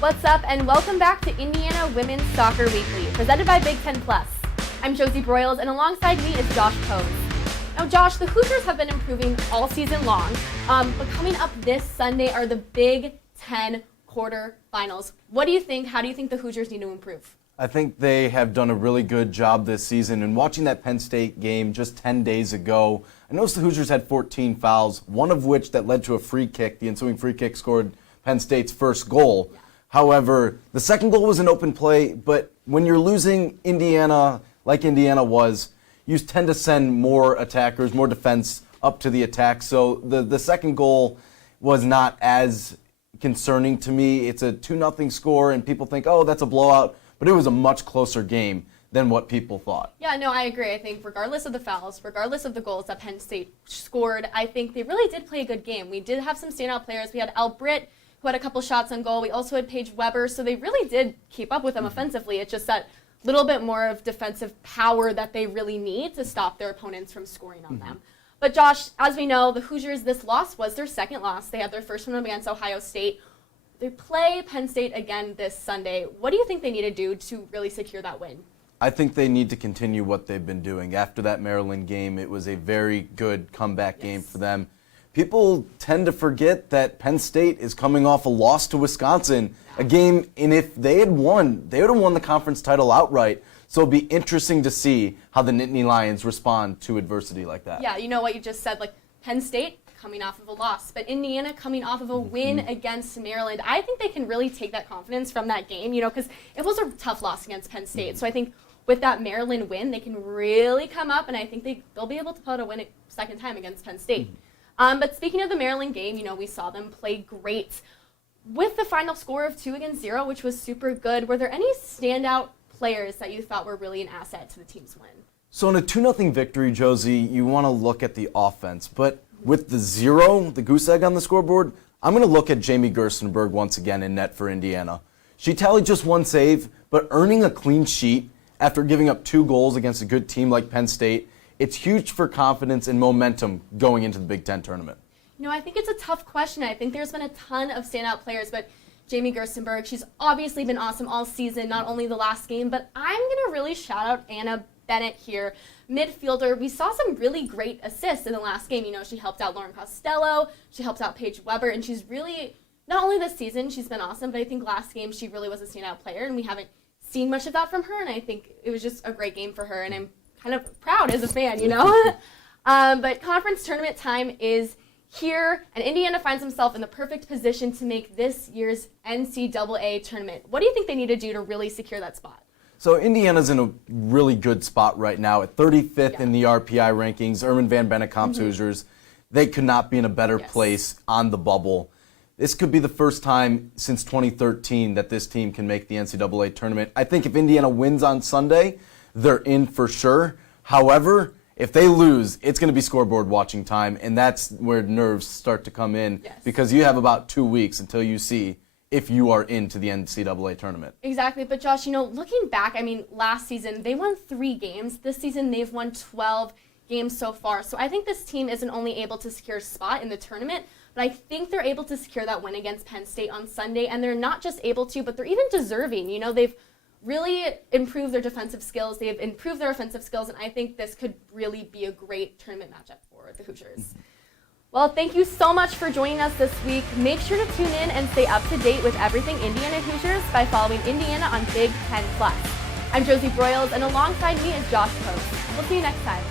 What's up, and welcome back to Indiana Women's Soccer Weekly, presented by Big Ten Plus. I'm Josie Broyles, and alongside me is Josh Pos. Now, Josh, the Hoosiers have been improving all season long, but coming up this Sunday are the Big Ten quarterfinals. What do you think? How do you think the Hoosiers need to improve? I think they have done a really good job this season. And watching that Penn State game just 10 days ago, I noticed the Hoosiers had 14 fouls, one of which that led to a free kick. The ensuing free kick scored Penn State's first goal. However, the second goal was an open play, but when you're losing Indiana, like Indiana was, you tend to send more attackers, more defense up to the attack. So the second goal was not as concerning to me. It's a 2-0 score, and people think, oh, that's a blowout. But it was a much closer game than what people thought. Yeah, no, I agree. I think regardless of the fouls, regardless of the goals that Penn State scored, I think they really did play a good game. We did have some standout players. We had Al Britt, who had a couple shots on goal. We also had Paige Weber, so they really did keep up with them offensively. It's just that little bit more of defensive power that they really need to stop their opponents from scoring on them. But Josh, as we know, the Hoosiers, this loss was their second loss. They had their first one against Ohio State. They play Penn State again this Sunday. What do you think they need to do to really secure that win? I think they need to continue what they've been doing. After that Maryland game, it was a very good comeback game for them. People tend to forget that Penn State is coming off a loss to Wisconsin, a game, and if they had won, they would have won the conference title outright. So it'll be interesting to see how the Nittany Lions respond to adversity like that. Yeah, you know what you just said, like Penn State coming off of a loss, but Indiana coming off of a win against Maryland. I think they can really take that confidence from that game, you know, because it was a tough loss against Penn State. So I think with that Maryland win, they can really come up, and I think they'll be able to pull out a win a second time against Penn State. But speaking of the Maryland game, you know, we saw them play great with the final score of 2-0, which was super good. Were there any standout players that you thought were really an asset to the team's win? So in a 2-0 victory, Josie, you want to look at the offense, but with the 0, the goose egg on the scoreboard, I'm going to look at Jamie Gerstenberg once again in net for Indiana. She tallied just one save, but earning a clean sheet after giving up 2 goals against a good team like Penn State, it's huge for confidence and momentum going into the Big Ten tournament. You know, I think it's a tough question. I think there's been a ton of standout players, but Jamie Gerstenberg, she's obviously been awesome all season, not only the last game, but I'm going to really shout out Anna Bennett here. Midfielder, we saw some really great assists in the last game. You know, she helped out Lauren Costello, she helped out Paige Weber, and she's really, not only this season, she's been awesome, but I think last game she really was a standout player, and we haven't seen much of that from her, and I think it was just a great game for her, and I'm kind of proud as a fan, you know? But conference tournament time is here, and Indiana finds himself in the perfect position to make this year's NCAA tournament. What do you think they need to do to really secure that spot? So Indiana's in a really good spot right now at 35th in the RPI rankings. Erwin Van Bennekomp's Hoosiers, they could not be in a better place on the bubble. This could be the first time since 2013 that this team can make the NCAA tournament. I think if Indiana wins on Sunday, they're in for sure. However, if they lose, it's going to be scoreboard watching time, and that's where nerves start to come in because you have about 2 weeks until you see if you are into the NCAA tournament. Exactly, but Josh, you know, looking back, I mean, last season, they won 3 games. This season, they've won 12 games so far. So I think this team isn't only able to secure a spot in the tournament, but I think they're able to secure that win against Penn State on Sunday, and they're not just able to, but they're even deserving. You know, they've really improved their defensive skills, they've improved their offensive skills, and I think this could really be a great tournament matchup for the Hoosiers. Well, thank you so much for joining us this week. Make sure to tune in and stay up to date with everything Indiana Hoosiers by following Indiana on Big Ten Plus. I'm Josie Broyles, and alongside me is Josh Pos. We'll see you next time.